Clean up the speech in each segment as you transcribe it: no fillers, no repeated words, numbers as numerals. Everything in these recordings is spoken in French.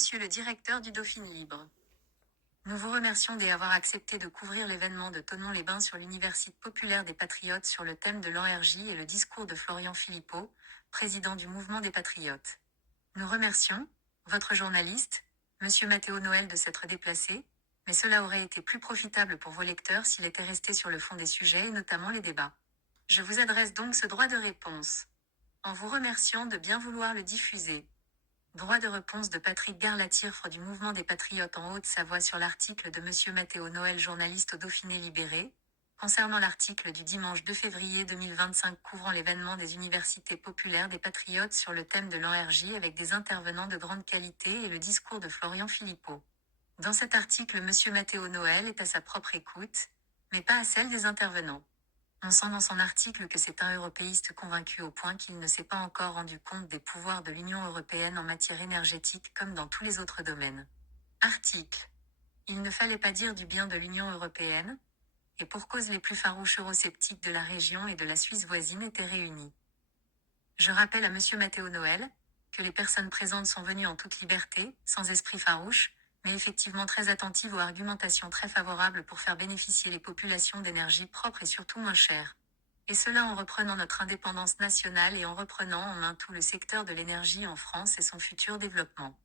Monsieur le directeur du Dauphine Libre. Nous vous remercions d'avoir accepté de couvrir l'événement de Thonon-les-Bains sur l'Université populaire des Patriotes sur le thème de l'ENRJ et le discours de Florian Philippot, président du Mouvement des Patriotes. Nous remercions, votre journaliste, Monsieur Matteo Noël de s'être déplacé, mais cela aurait été plus profitable pour vos lecteurs s'il était resté sur le fond des sujets et notamment les débats. Je vous adresse donc ce droit de réponse. En vous remerciant de bien vouloir le diffuser. Droit de réponse de Patrick Garlatirfre du Mouvement des Patriotes en Haute-Savoie sur l'article de Monsieur Matteo Noël, journaliste au Dauphiné Libéré, concernant l'article du dimanche 2 février 2025 couvrant l'événement des universités populaires des Patriotes sur le thème de l'ENRJ avec des intervenants de grande qualité et le discours de Florian Philippot. Dans cet article, Monsieur Matteo Noël est à sa propre écoute, mais pas à celle des intervenants. On sent dans son article que c'est un européiste convaincu au point qu'il ne s'est pas encore rendu compte des pouvoirs de l'Union européenne en matière énergétique comme dans tous les autres domaines. Article. Il ne fallait pas dire du bien de l'Union européenne, et pour cause les plus farouches eurosceptiques de la région et de la Suisse voisine étaient réunis. Je rappelle à Monsieur Matteo Noël que les personnes présentes sont venues en toute liberté, sans esprit farouche, mais effectivement très attentive aux argumentations très favorables pour faire bénéficier les populations d'énergie propre et surtout moins chère. Et cela en reprenant notre indépendance nationale et en reprenant en main tout le secteur de l'énergie en France et son futur développement.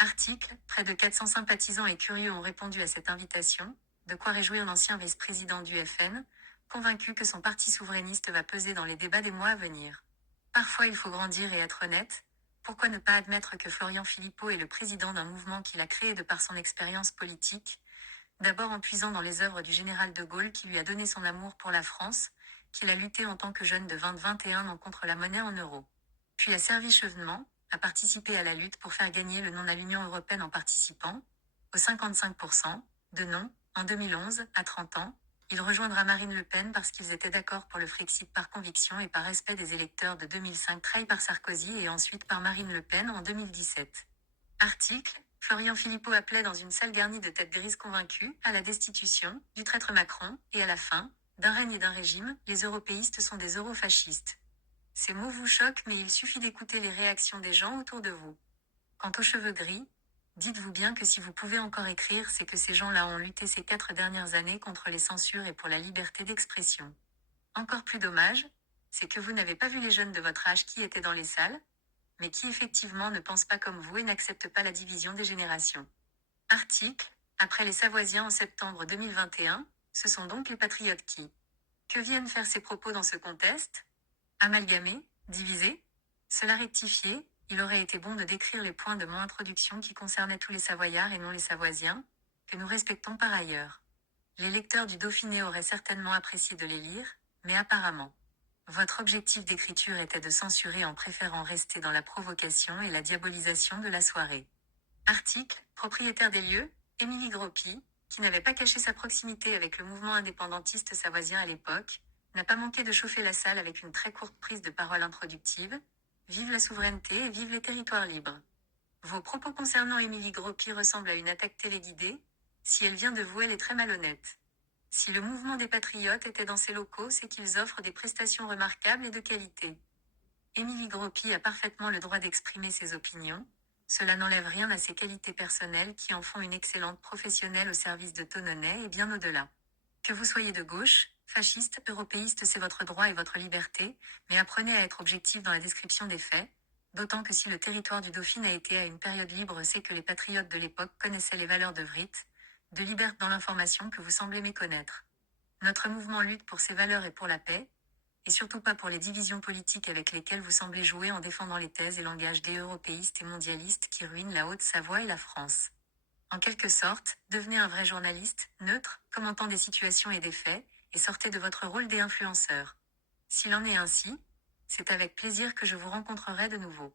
Article. Près de 400 sympathisants et curieux ont répondu à cette invitation, de quoi réjouir l'ancien vice-président du FN, convaincu que son parti souverainiste va peser dans les débats des mois à venir. Parfois il faut grandir et être honnête. Pourquoi ne pas admettre que Florian Philippot est le président d'un mouvement qu'il a créé de par son expérience politique, d'abord en puisant dans les œuvres du général de Gaulle qui lui a donné son amour pour la France, qu'il a lutté en tant que jeune de 20-21 ans contre la monnaie en euros. Puis a servi chevènement, a participé à la lutte pour faire gagner le non à l'Union européenne en participant, aux 55%, de non, en 2011, à 30 ans, il rejoindra Marine Le Pen parce qu'ils étaient d'accord pour le Frexit par conviction et par respect des électeurs de 2005 trahis par Sarkozy et ensuite par Marine Le Pen en 2017. Article. Florian Philippot appelait dans une salle garnie de têtes grises convaincus à la destitution du traître Macron et à la fin d'un règne et d'un régime, les européistes sont des eurofascistes. Ces mots vous choquent mais il suffit d'écouter les réactions des gens autour de vous. Quant aux cheveux gris, dites-vous bien que si vous pouvez encore écrire, c'est que ces gens-là ont lutté ces 4 dernières années contre les censures et pour la liberté d'expression. Encore plus dommage, c'est que vous n'avez pas vu les jeunes de votre âge qui étaient dans les salles, mais qui effectivement ne pensent pas comme vous et n'acceptent pas la division des générations. Article. Après les Savoisiens en septembre 2021, ce sont donc les patriotes qui. Que viennent faire ces propos dans ce contexte ? Amalgamer, diviser ? Cela rectifié, il aurait été bon de décrire les points de mon introduction qui concernaient tous les Savoyards et non les Savoisiens, que nous respectons par ailleurs. Les lecteurs du Dauphiné auraient certainement apprécié de les lire, mais apparemment. Votre objectif d'écriture était de censurer en préférant rester dans la provocation et la diabolisation de la soirée. Article. Propriétaire des lieux, Émilie Groppi, qui n'avait pas caché sa proximité avec le mouvement indépendantiste savoisien à l'époque, n'a pas manqué de chauffer la salle avec une très courte prise de parole introductive. Vive la souveraineté et vive les territoires libres. Vos propos concernant Émilie Groppi ressemblent à une attaque téléguidée. Si elle vient de vous, elle est très malhonnête. Si le mouvement des patriotes était dans ses locaux, c'est qu'ils offrent des prestations remarquables et de qualité. Émilie Groppi a parfaitement le droit d'exprimer ses opinions. Cela n'enlève rien à ses qualités personnelles qui en font une excellente professionnelle au service de Thononnais et bien au-delà. Que vous soyez de gauche, fasciste, européiste, c'est votre droit et votre liberté, mais apprenez à être objectif dans la description des faits, d'autant que si le territoire du Dauphine a été à une période libre, c'est que les patriotes de l'époque connaissaient les valeurs de Vrit, de liberté dans l'information que vous semblez méconnaître. Notre mouvement lutte pour ces valeurs et pour la paix, et surtout pas pour les divisions politiques avec lesquelles vous semblez jouer en défendant les thèses et langages des européistes et mondialistes qui ruinent la Haute-Savoie et la France. En quelque sorte, devenez un vrai journaliste, neutre, commentant des situations et des faits, et sortez de votre rôle des influenceurs. S'il en est ainsi, c'est avec plaisir que je vous rencontrerai de nouveau.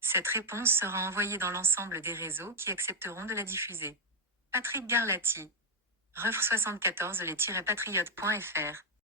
Cette réponse sera envoyée dans l'ensemble des réseaux qui accepteront de la diffuser. Patrick Garlati. Ref 74 les-patriotes.fr